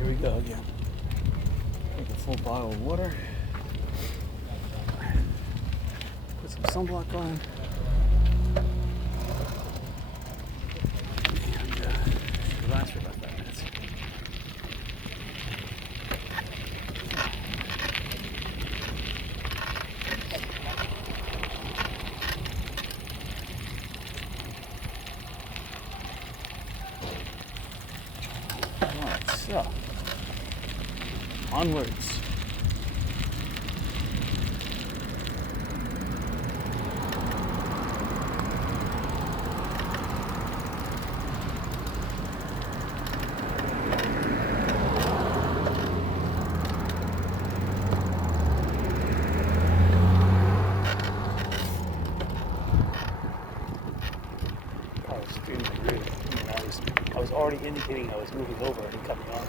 Here we go again. Take a full bottle of water. Put some sunblock on. And should last for about 5 minutes. Alright, so onwards. I was already indicating I was moving over and coming on.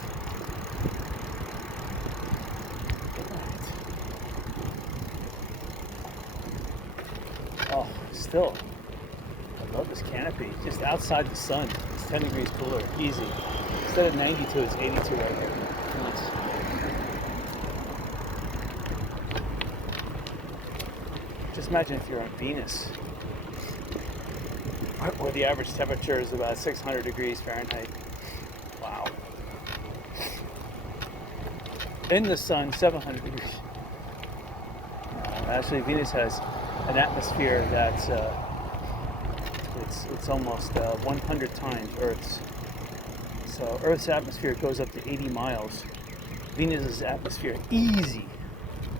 Oh, still, I love this canopy. Just outside the sun, it's 10 degrees cooler, easy. Instead of 92, it's 82 right here. Nice. Just imagine if you're on Venus, where the average temperature is about 600 degrees Fahrenheit. Wow. In the sun, 700 degrees. Actually, Venus has an atmosphere that's it's almost 100 times Earth's. So Earth's atmosphere goes up to 80 miles. Venus's atmosphere, easy,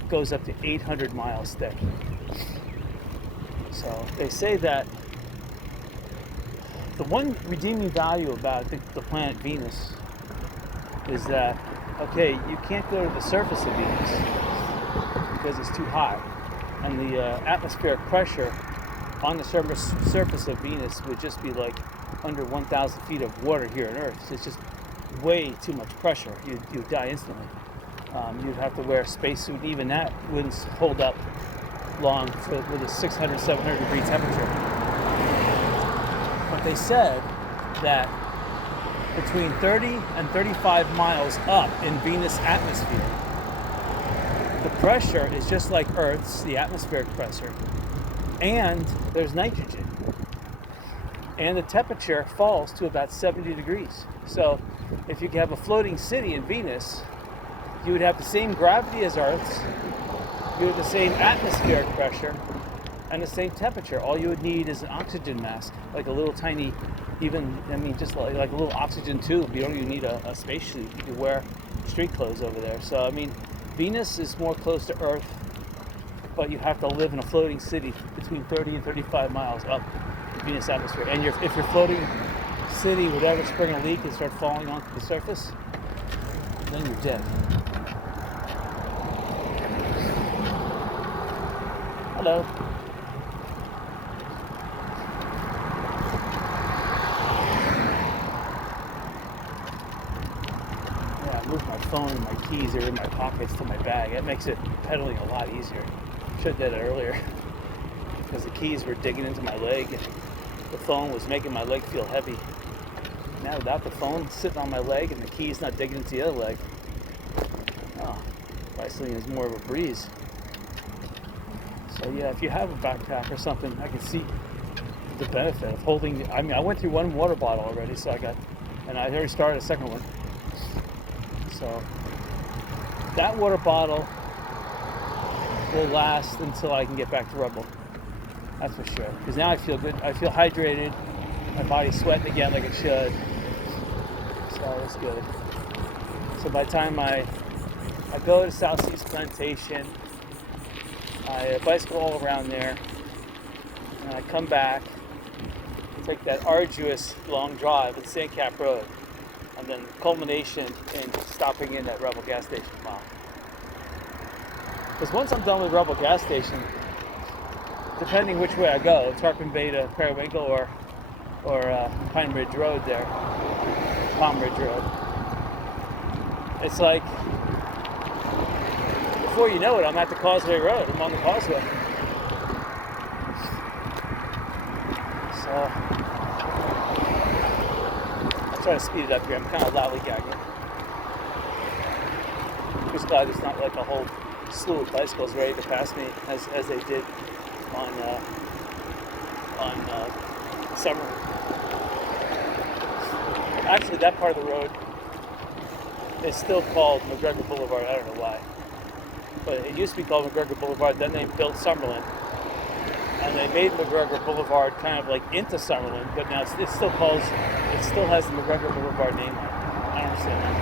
goes up to 800 miles thick. So they say that the one redeeming value about the planet Venus is that, okay, you can't go to the surface of Venus because it's too hot, and the atmospheric pressure on the surface of Venus would just be like under 1,000 feet of water here on Earth. So it's just way too much pressure. You'd die instantly. You'd have to wear a spacesuit. Even that wouldn't hold up long with a 600, 700 degree temperature. But they said that between 30 and 35 miles up in Venus atmosphere, the pressure is just like Earth's, the atmospheric pressure, and there's nitrogen. And the temperature falls to about 70 degrees. So if you could have a floating city in Venus, you would have the same gravity as Earth's, you would have the same atmospheric pressure, and the same temperature. All you would need is an oxygen mask, like a little tiny, just like a little oxygen tube. You don't even need a spacesuit. You could wear street clothes over there. So, Venus is more close to Earth, but you have to live in a floating city between 30 and 35 miles up in Venus atmosphere. And if your floating city would ever spring a leak and start falling onto the surface, then you're dead. Hello. Move my phone and my keys are in my pockets to my bag. That makes it pedaling a lot easier. Should have done it earlier because the keys were digging into my leg and the phone was making my leg feel heavy. Now without the phone sitting on my leg and the keys not digging into the other leg, bicycling is more of a breeze. So yeah, if you have a backpack or something, I can see the benefit of holding. I went through one water bottle already, and I already started a second one. So that water bottle will last until I can get back to Rebel. That's for sure. Because now I feel good. I feel hydrated. My body's sweating again like it should. So it's good. So by the time I go to South Seas Plantation, I bicycle all around there, and I come back, take that arduous long drive at St. Cap Road, and then culmination in stopping in at Rebel gas station tomorrow. Because once I'm done with Rebel gas station, depending which way I go, Tarpon Bay to Periwinkle or Pine Ridge Road there, Palm Ridge Road, it's like, before you know it, I'm at the Causeway Road. I'm on the causeway. So I'll try to speed it up here. I'm kind of lollygagging. Just glad there's not like a whole slew of bicycles ready to pass me as they did on summer. Actually, that part of the road is still called McGregor Boulevard. I don't know why, but it used to be called McGregor Boulevard. Then they built Summerlin, and they made McGregor Boulevard kind of like into Summerlin, but now it still has the McGregor Boulevard name on it. I don't understand that.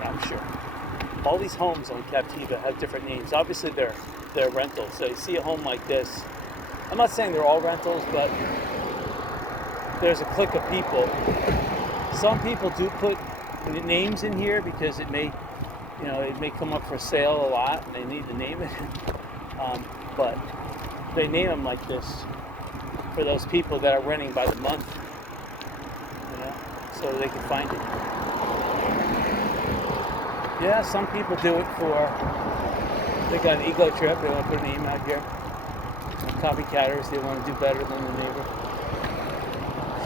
Yeah, I'm sure. All these homes on Captiva have different names. Obviously, they're rentals. So you see a home like this. I'm not saying they're all rentals, but there's a clique of people. Some people do put names in here because it may come up for sale a lot, and they need to name it. But they name them like this for those people that are renting by the month, so they can find it. Yeah, some people do it they got an ego trip, they want to put a name out here. Copycatters, they want to do better than the neighbor.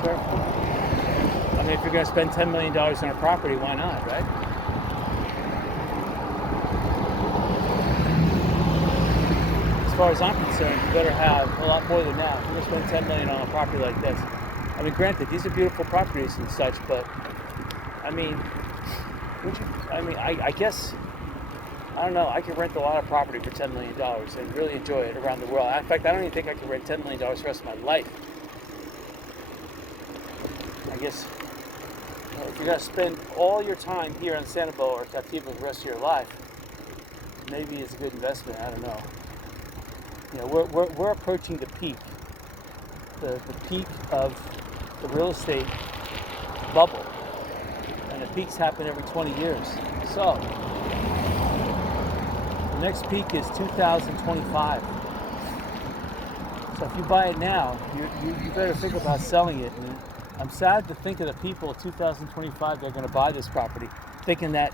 Sure. I mean, if you're going to spend $10 million on a property, why not, right? As far as I'm concerned, you better have a lot more than that. If you're going to spend $10 million on a property like this. I mean, granted, these are beautiful properties and such, but I mean, I guess, I don't know, I could rent a lot of property for $10 million and really enjoy it around the world. In fact, I don't even think I could rent $10 million for the rest of my life. I guess if you're going to spend all your time here in Sanibel or Captiva the rest of your life, maybe it's a good investment. I don't know. We're approaching the peak, the peak of the real estate bubble, and the peaks happen every 20 years. So the next peak is 2025. So if you buy it now, you better think about selling it. And I'm sad to think of the people in 2025 that are going to buy this property, thinking that,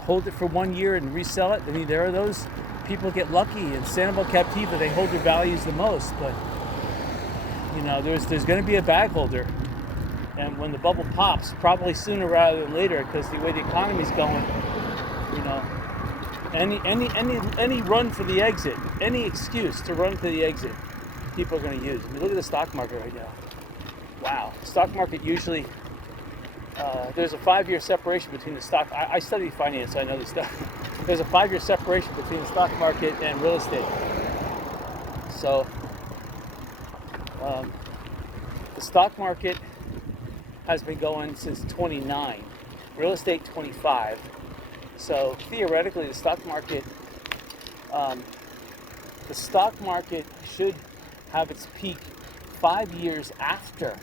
hold it for 1 year and resell it. I mean, there are those people get lucky. In Sanibel Captiva, they hold their values the most. But, there's going to be a bag holder. And when the bubble pops, probably sooner rather than later, because the way the economy's going, any run for the exit, any excuse to run for the exit, people are going to use. I mean, look at the stock market right now. Wow. The stock market usually, there's a 5-year separation between the stock. I study finance, so I know this stuff. There's a 5-year separation between the stock market and real estate. So, the stock market has been going since 29, real estate 25. So theoretically, the stock market should have its peak 5 years after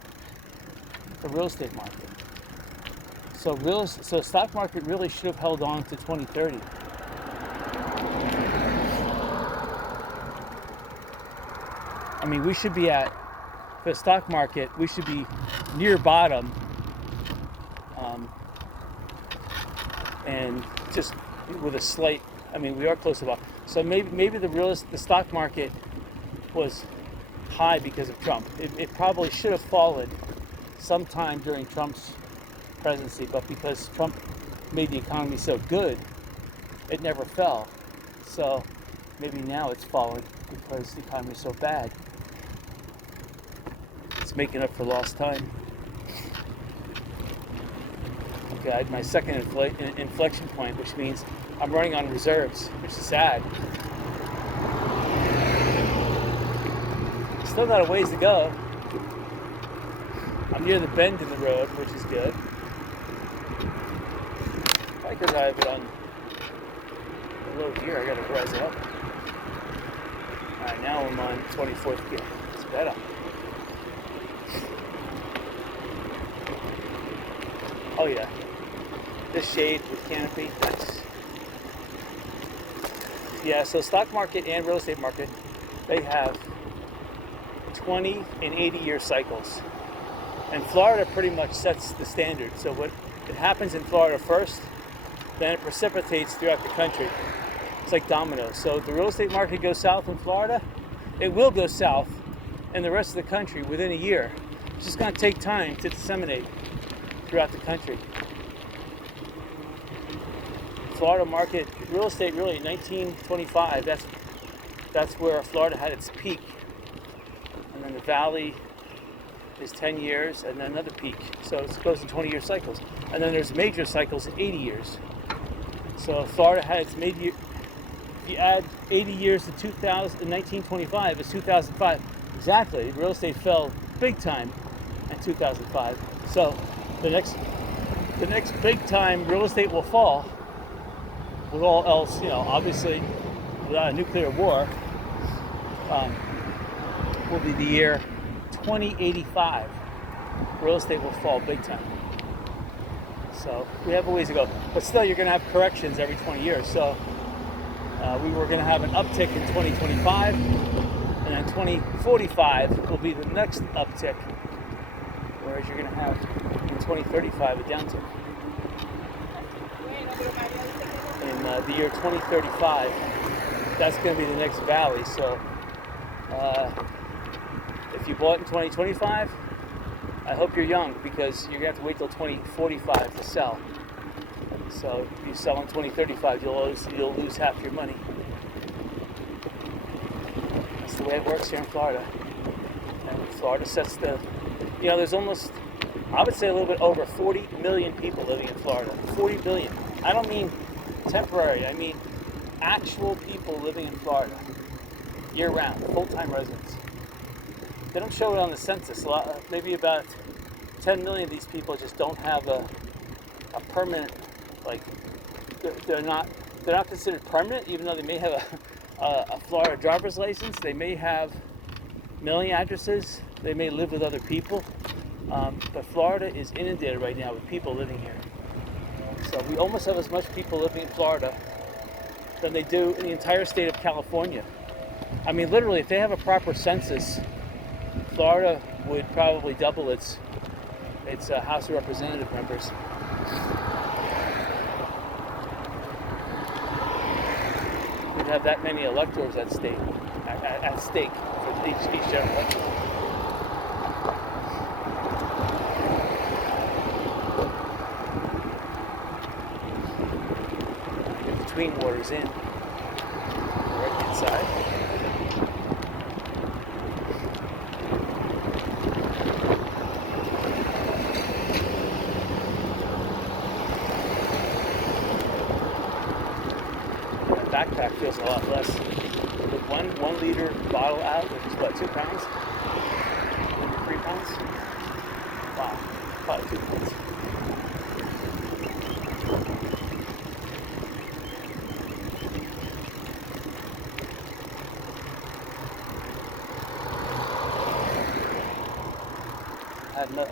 the real estate market. So stock market really should have held on to 2030. I mean, we should be for the stock market, we should be near bottom, and just with a slight, we are close to bottom. So maybe the stock market was high because of Trump. It probably should have fallen sometime during Trump's presidency, but because Trump made the economy so good, it never fell. So maybe now it's fallen because the economy is so bad. It's making up for lost time. Okay, I had my second inflection point, which means I'm running on reserves, which is sad. Still got a ways to go. I'm near the bend in the road, which is good. Probably because I have it on low gear, I gotta rise it up. Alright, now I'm on 24th gear. It's better. Oh yeah. This shade with canopy, nice. Yeah, so stock market and real estate market, they have 20 and 80-year cycles. And Florida pretty much sets the standard. So what it happens in Florida first, then it precipitates throughout the country. It's like dominoes. So if the real estate market goes south in Florida, it will go south in the rest of the country within a year. It's just going to take time to disseminate throughout the country. Florida market, real estate really in 1925, that's where Florida had its peak. And then the valley is 10 years and then another peak. So it goes in 20-year cycles. And then there's major cycles in 80 years. So Florida had its major, if you add 80 years to 1925, it's 2005. Exactly, real estate fell big time in 2005. So the next big time real estate will fall, with all else, obviously without a nuclear war, will be the year 2085. Real estate will fall big time. So we have a ways to go. But still, you're going to have corrections every 20 years. So we were going to have an uptick in 2025, and then 2045 will be the next uptick, whereas you're going to have in 2035 a downtick. In the year 2035, that's going to be the next valley. So if you bought in 2025, I hope you're young, because you're going to have to wait till 2045 to sell. So if you sell in 2035, you'll lose half your money. That's the way it works here in Florida. And Florida sets there's almost, I would say a little bit over 40 million people living in Florida. 40 billion. I don't mean temporary, I mean actual people living in Florida year-round, full-time residents. They don't show it on the census. Maybe about 10 million of these people just don't have a permanent, they're not considered permanent, even though they may have a Florida driver's license. They may have mailing addresses. They may live with other people. But Florida is inundated right now with people living here. So we almost have as much people living in Florida than they do in the entire state of California. I mean, literally, if they have a proper census, Florida would probably double its House of Representative members. We'd have that many electors at stake for each general election. Get the tween waters in, right inside. Backpack feels a lot less. With one liter bottle out, which is what, 2 pounds? 3 pounds? Wow, probably 2 pounds.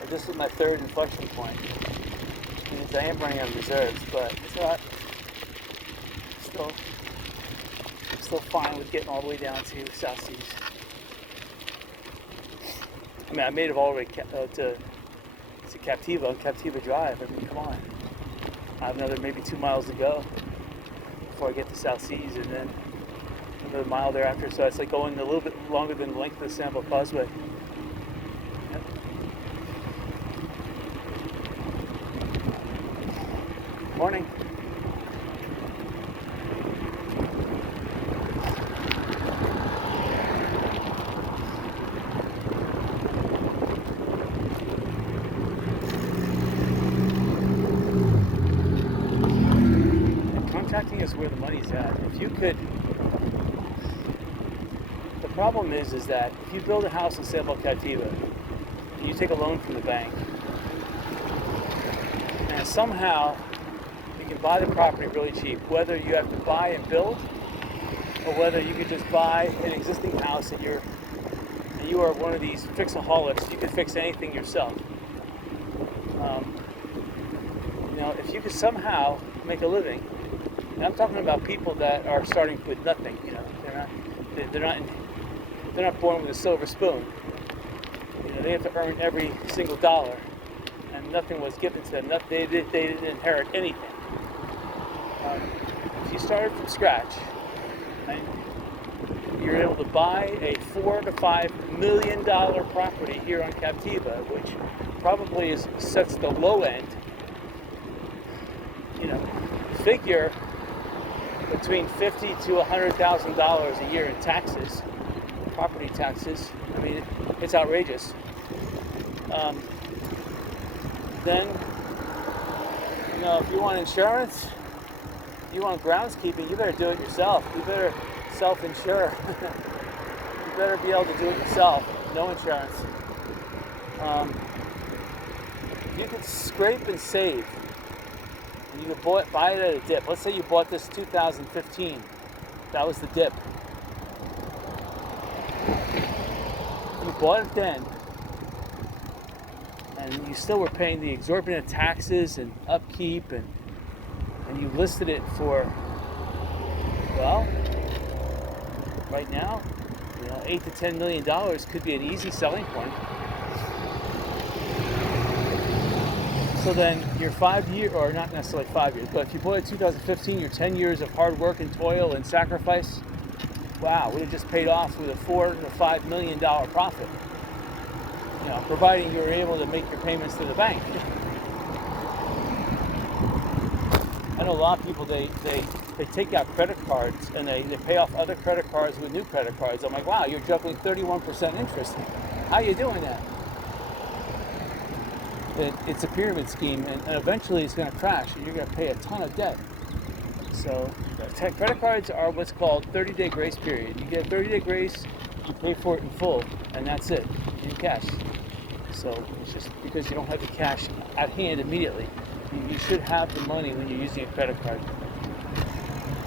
This is my third inflection point. Which means I am running on reserves, but it's not. Still fine with getting all the way down to South Seas. I mean, I made it all the way to Captiva, Captiva Drive. I mean, come on. I have another maybe 2 miles to go before I get to South Seas, and then another mile thereafter. So it's like going a little bit longer than the length of the Sanibel Causeway. Yep. Morning. Contracting is where the money's at. If you could, the problem is that if you build a house in Sanibel Captiva, you take a loan from the bank, and somehow you can buy the property really cheap, whether you have to buy and build, or whether you could just buy an existing house and you are one of these fixaholics, you can fix anything yourself. If you could somehow make a living. And I'm talking about people that are starting with nothing. They're not born with a silver spoon. They have to earn every single dollar, and nothing was given to them. They didn't inherit anything. If you started from scratch, and you're able to buy a $4 to $5 million property here on Captiva, which probably sets the low end, figure between $50,000 to $100,000 a year in taxes, property taxes. I mean, it's outrageous. Then, if you want insurance, you want groundskeeping, you better do it yourself. You better self-insure. You better be able to do it yourself. No insurance. You could scrape and save. And you could buy it at a dip. Let's say you bought this 2015. That was the dip. You bought it then, and you still were paying the exorbitant taxes and upkeep, and you listed it for, well, right now, $8 to $10 million could be an easy selling point. So then your 5 year, or not necessarily 5 years, but if you bought it in 2015, your 10 years of hard work and toil and sacrifice, wow, would have just paid off with a $4 to $5 million profit. Providing you were able to make your payments to the bank. I know a lot of people, they take out credit cards and they pay off other credit cards with new credit cards. I'm like, wow, you're juggling 31% interest. How are you doing that? It's a pyramid scheme, and eventually it's going to crash, and you're going to pay a ton of debt. So credit cards are what's called 30-day grace period. You get a 30-day grace, you pay for it in full, and that's it, in cash. So it's just because you don't have the cash at hand immediately. You should have the money when you're using a credit card.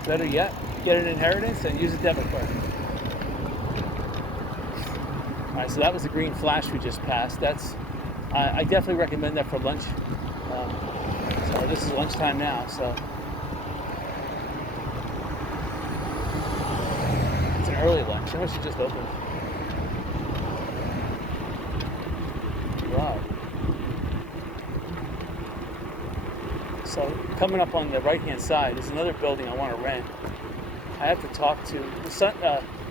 Better yet, get an inheritance and use a debit card. All right, so that was the green flash we just passed. I definitely recommend that for lunch. So this is lunchtime now, so it's an early lunch. I wish it just opened. Wow. So coming up on the right-hand side is another building I want to rent. I have to talk to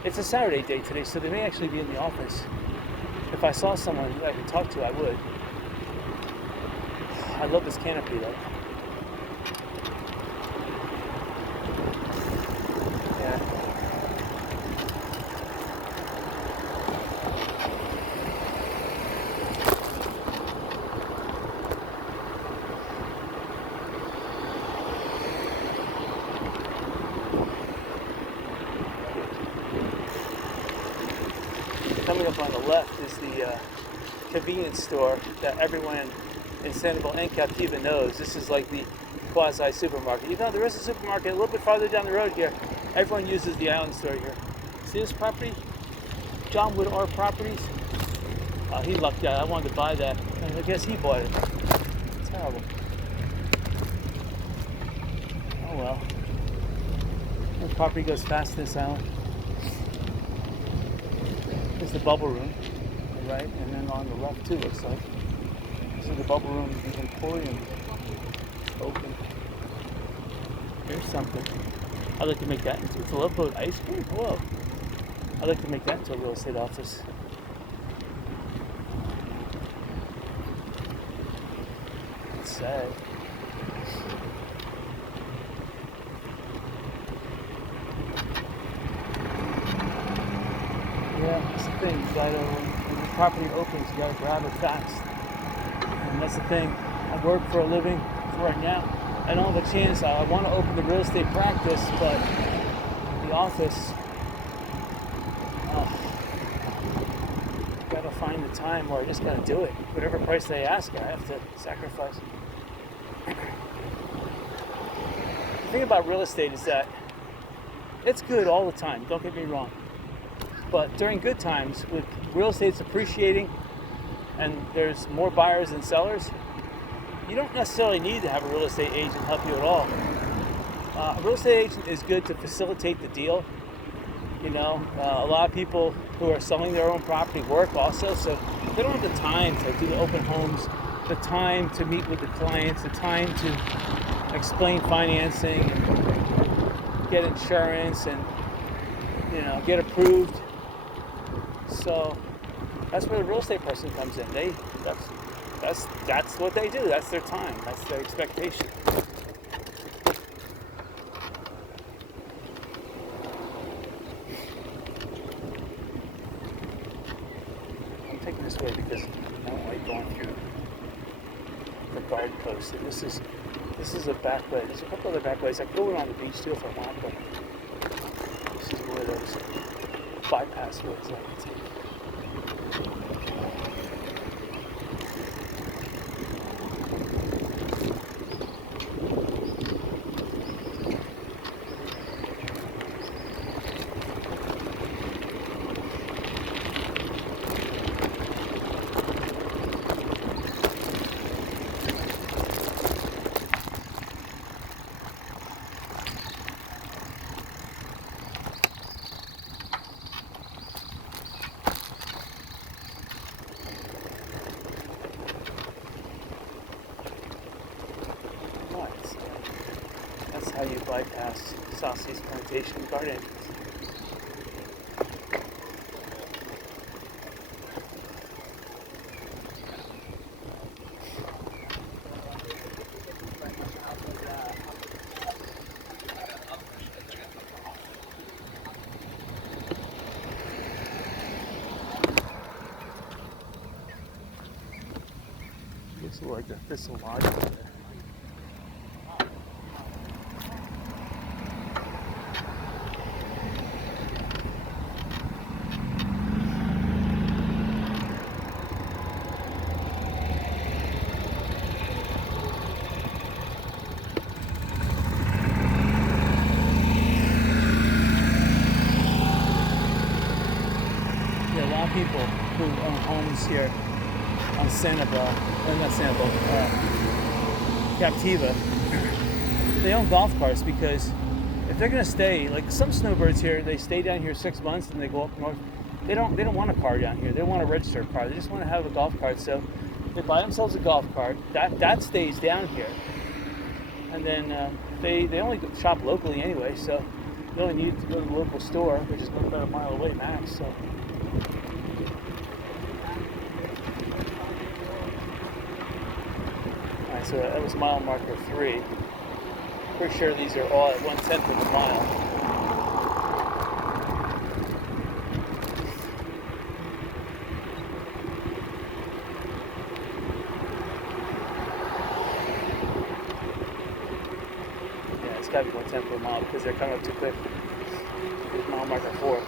it's a Saturday day today, so they may actually be in the office. If I saw someone who I could talk to, I would. I love this canopy though. Yeah. Coming up on the left is the convenience store that everyone in Sanibel and Captiva knows. This is like the quasi supermarket. Even though there is a supermarket a little bit farther down the road here, everyone uses the island store here. See this property? John Wood R Properties. He lucked out. I wanted to buy that, and I guess he bought it. Terrible. Oh well. The property goes fast this island. There's the bubble room, right? And then on the left too, looks like. This is the bubble room, the emporium. Open. Here's something. I'd like to make that into, it's a low-boat ice cream? Whoa. I'd like to make that into a real estate office. It's sad. Yeah, that's the thing. You gotta, when the property opens, you gotta grab it fast. And that's the thing. I work for a living for right now. I don't have a chance. I want to open the real estate practice, but the office, gotta find the time where I just gotta do it. Whatever price they ask, I have to sacrifice. The thing about real estate is that it's good all the time. Don't get me wrong. But during good times, with real estate's appreciating and there's more buyers than sellers, you don't necessarily need to have a real estate agent help you at all. A real estate agent is good to facilitate the deal. You know, a lot of people who are selling their own property work also, so they don't have the time to do the open homes, the time to meet with the clients, the time to explain financing, and get insurance, and get approved. So that's where the real estate person comes in. That's what they do. That's their time. That's their expectation. I'm taking this way because I don't like going through the guard post. And this is a back way. There's a couple other back ways. I could go on the beach too if I want, but this is one of those bypass ways I can take. That's how you bypass South Seas Plantation guard entrance. Looks like the Thistle Lodge over there. People who own homes here on Captiva, they own golf carts because if they're going to stay, like some snowbirds here, they stay down here 6 months and they go up north. They don't want a car down here. They don't want to register a car. They just want to have a golf cart. So they buy themselves a golf cart that stays down here, and then they only shop locally anyway. So they only need to go to the local store, which is about a mile away max. So. So that was mile marker 3. Pretty sure these are all at 1/10 of a mile. Yeah, it's got to be 1/10 of a mile because they're coming up too quick. Here's mile marker 4.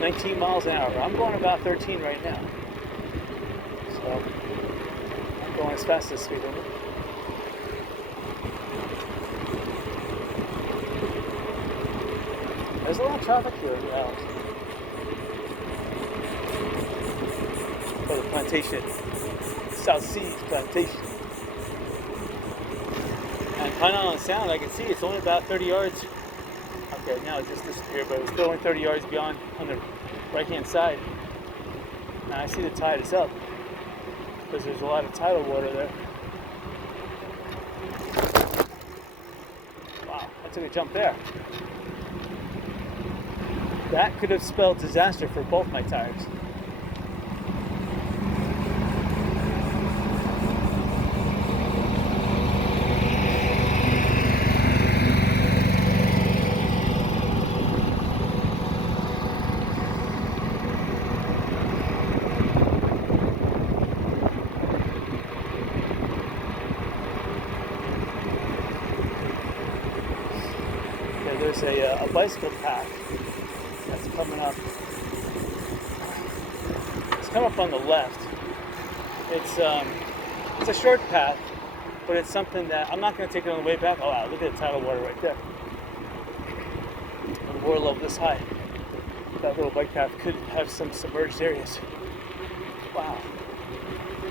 19 miles an hour. I'm going about 13 right now. So I'm going as fast as speed limit. There's a lot of traffic here now. For the plantation, South Seas Plantation. And kind of on the sound, I can see it's only about 30 yards. Okay, now it just disappeared, but it's still only 30 yards beyond on the right-hand side. Now I see the tide is up because there's a lot of tidal water there. Wow, I took a jump there. That could have spelled disaster for both my tires. There's a bicycle path that's coming up. It's coming up on the left. It's a short path, but it's something that I'm not going to take it on the way back. Oh wow, look at the tidal water right there. And the water level this high. That little bike path could have some submerged areas. Wow.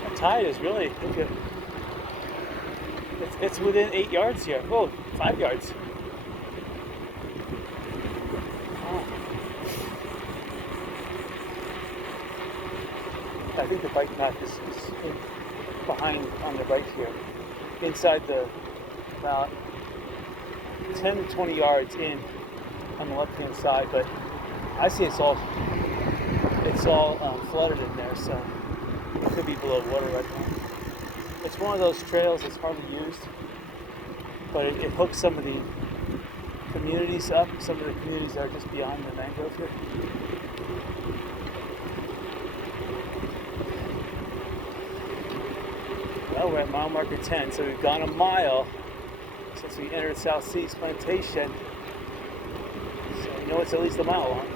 The tide is really, look at, it's within 8 yards here. Oh, 5 yards. I think the bike path is behind on the right here, inside the about 10 to 20 yards in on the left hand side, but I see it's all flooded in there, so it could be below water right now. It's one of those trails that's hardly used, but it hooks some of the communities up. Some of the communities are just beyond the mangrove here. Well, we're at mile marker 10, so we've gone a mile since we entered South Seas Plantation. So you know it's at least a mile long.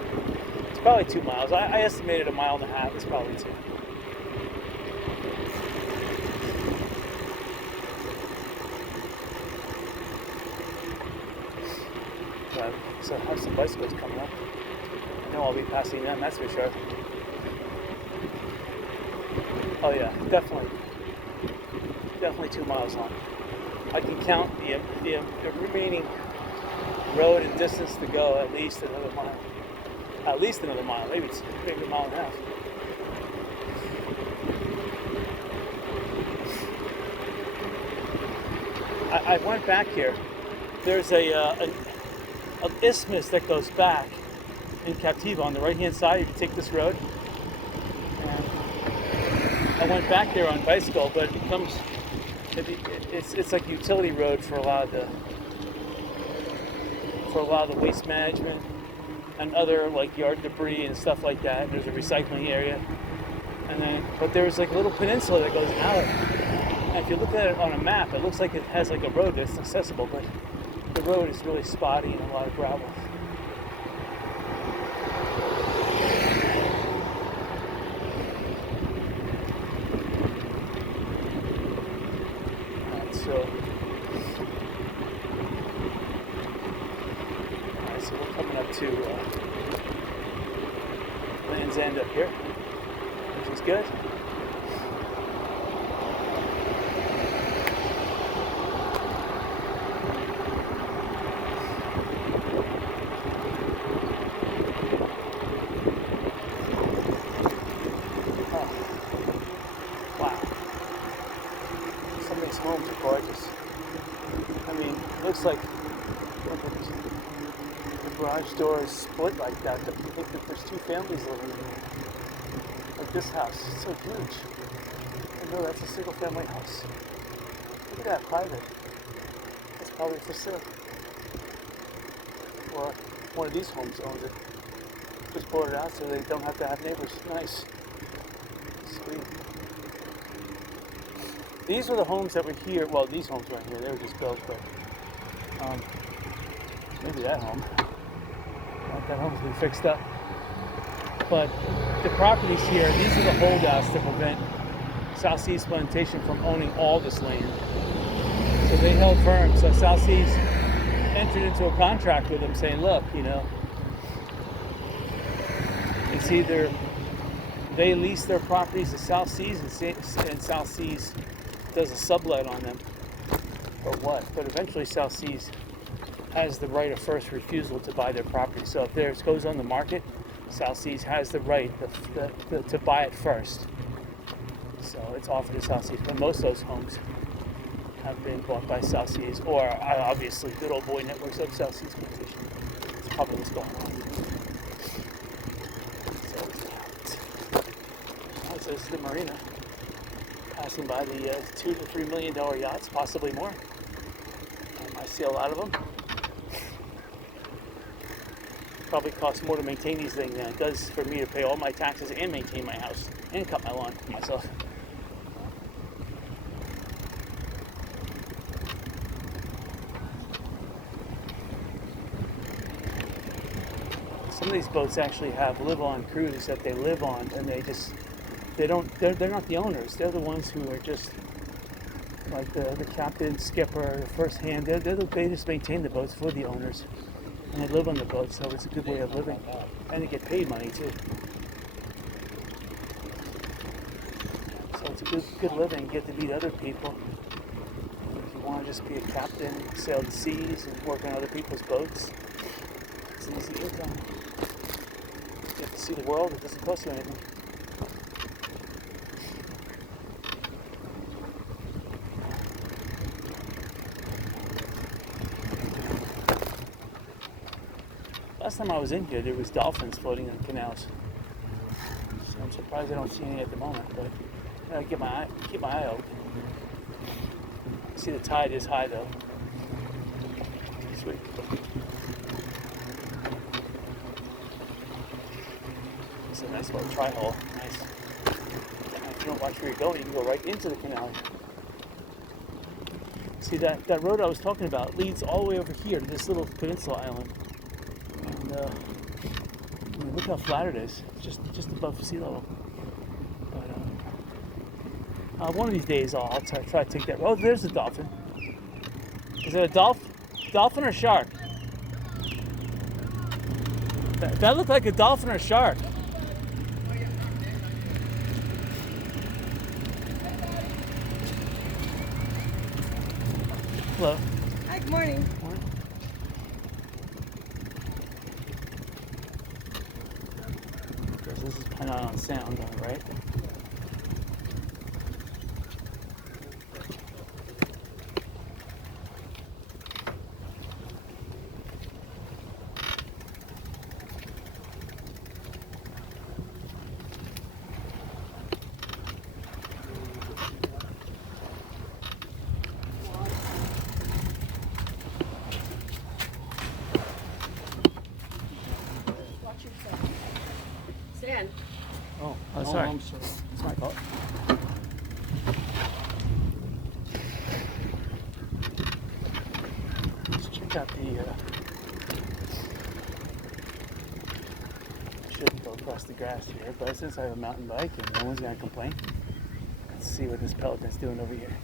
It's probably 2 miles. I estimated 1.5 miles. It's probably 2. So I have some bicycles coming up. I know I'll be passing them, that's for sure. Oh yeah, definitely 2 miles long. I can count the remaining road and distance to go at least another mile. At least another mile, maybe 1.5 miles. I went back here. There's an isthmus that goes back in Captiva on the right hand side if you take this road. And I went back there on bicycle, but it's like a utility road for a lot of the waste management and other like yard debris and stuff like that. There's a recycling area, but there's like a little peninsula that goes out. And if you look at it on a map, it looks like it has like a road that's accessible, but the road is really spotty and a lot of gravel. So we're coming up to Land's End up here, which is good. Homes are gorgeous. I mean, it looks like the garage door is split like that. You think that there's 2 families living in here. Like this house, it's so huge. I know that's a single family house. Look at that, private. That's probably for sale. Or one of these homes owns it. Just bought it out so they don't have to have neighbors. Nice. Sweet. These are the homes that were here. Well, these homes right here, they were just built, but maybe that home. That home's been fixed up. But the properties here, these are the holdouts to prevent South Seas Plantation from owning all this land. So they held firm. So South Seas entered into a contract with them saying, look, it's either they lease their properties to South Seas and South Seas does a sublet on them, or what? But eventually South Seas has the right of first refusal to buy their property. So if theirs goes on the market, South Seas has the right to buy it first. So it's offered to South Seas. But most of those homes have been bought by South Seas, or obviously good old boy networks of South Seas Plantation. That's probably what's going on. So this is the marina. Passing by the $2 to $3 million yachts, possibly more. I see a lot of them. Probably costs more to maintain these things than it does for me to pay all my taxes and maintain my house and cut my lawn for myself. Some of these boats actually have live-on crews that they live on, and they're not the owners. They're the ones who are just like the captain, skipper, the first hand. They just maintain the boats for the owners, and they live on the boat. So it's a good way of living, and they get paid money too. So it's a good living. You get to meet other people. If you want to just be a captain, sail the seas, and work on other people's boats, it's an easy income. You get to see the world. It doesn't cost you anything. last time I was in here, there was dolphins floating in the canals. So I'm surprised I don't see any at the moment, but I gotta keep my eye out. See, the tide is high though. Sweet. It's a nice little tri-hole. Nice. And if you don't watch where you're going, you can go right into the canal. See, that road I was talking about leads all the way over here to this little peninsula island. And I mean, look how flat it is. It's just above sea level. But one of these days I'll try to take that road. Oh, there's a dolphin. Is it a dolphin or shark? That looked like a dolphin or shark. Hello. Hi, good morning. Morning. Because this is kind of on sound, right? Sand. Oh, sorry. I'm sorry. It's my fault. Let's check out the. I shouldn't go across the grass here, but since I have a mountain bike and no one's gonna complain, let's see what this pelican's doing over here.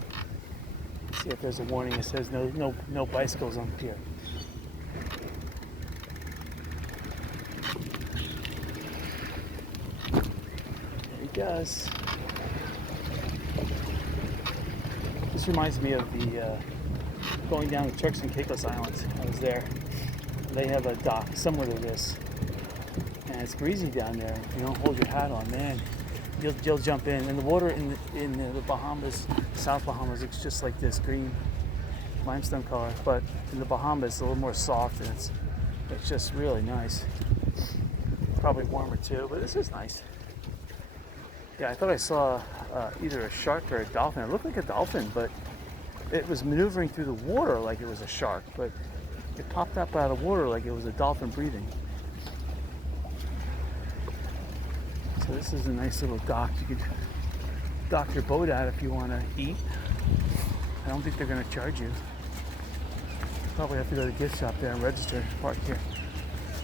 See if there's a warning that says no bicycles on here. Does. This reminds me of the going down the Turks and Caicos Islands. I was there. They have a dock similar to this, and it's breezy down there. If you don't hold your hat on, man, you'll jump in. And the water in the Bahamas, South Bahamas, it's just like this green limestone color. But in the Bahamas, it's a little more soft, and it's just really nice. Probably warmer too, but this is nice. Yeah, I thought I saw either a shark or a dolphin. It looked like a dolphin, but it was maneuvering through the water like it was a shark, but it popped up out of the water like it was a dolphin breathing. So this is a nice little dock. You could dock your boat out if you want to eat. I don't think they're going to charge you. Probably have to go to the gift shop there and register, park here.